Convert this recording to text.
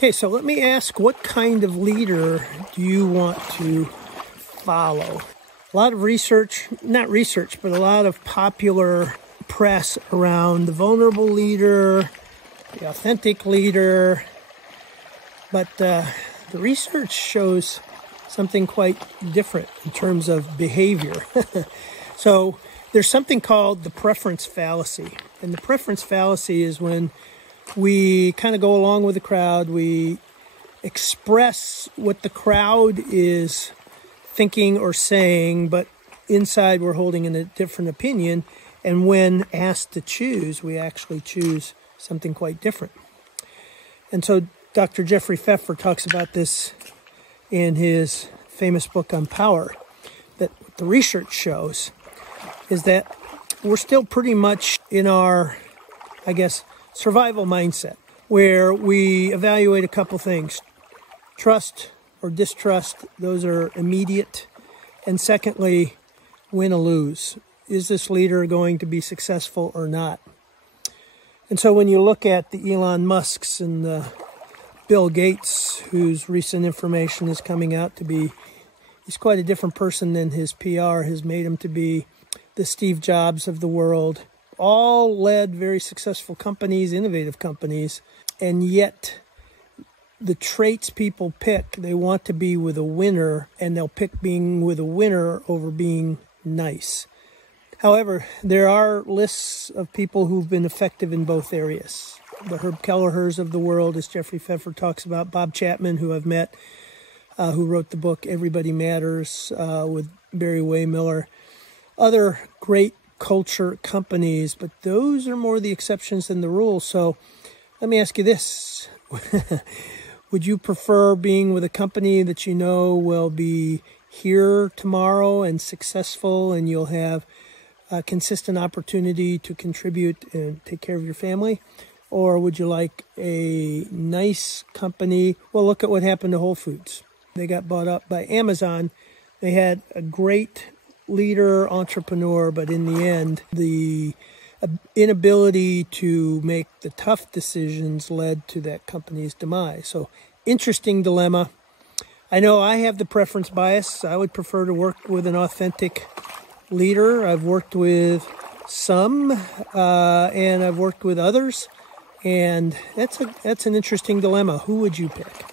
Okay, so let me ask, what kind of leader do you want to follow? A lot of research, not research, but a lot of popular press around the vulnerable leader, the authentic leader. But the research shows something quite different in terms of behavior. So there's something called the preference fallacy. And the preference fallacy is when we kind of go along with the crowd. We express what the crowd is thinking or saying, but inside we're holding in a different opinion. And when asked to choose, we actually choose something quite different. And so Dr. Jeffrey Pfeffer talks about this in his famous book on power, that what the research shows is that we're still pretty much in our, I guess, survival mindset, where we evaluate a couple things. Trust or distrust, those are immediate. And secondly, win or lose. Is this leader going to be successful or not? And so when you look at the Elon Musks and the Bill Gates, whose recent information is coming out to be, he's quite a different person than his PR has made him to be, the Steve Jobs of the world, all led very successful companies, innovative companies, and yet the traits people pick, they want to be with a winner, and they'll pick being with a winner over being nice. However, there are lists of people who've been effective in both areas. The Herb Kelleher's of the world, as Jeffrey Pfeffer talks about, Bob Chapman, who I've met, who wrote the book Everybody Matters with Barry Waymiller, other great culture companies, but those are more the exceptions than the rules. So let me ask you this. Would you prefer being with a company that you know will be here tomorrow and successful, and you'll have a consistent opportunity to contribute and take care of your family? Or would you like a nice company? Well, look at what happened to Whole Foods. They got bought up by Amazon. They had a great leader, entrepreneur, but in the end, the inability to make the tough decisions led to that company's demise. So, interesting dilemma. I know I have the preference bias. I would prefer to work with an authentic leader. I've worked with some, and I've worked with others, and that's an interesting dilemma. Who would you pick?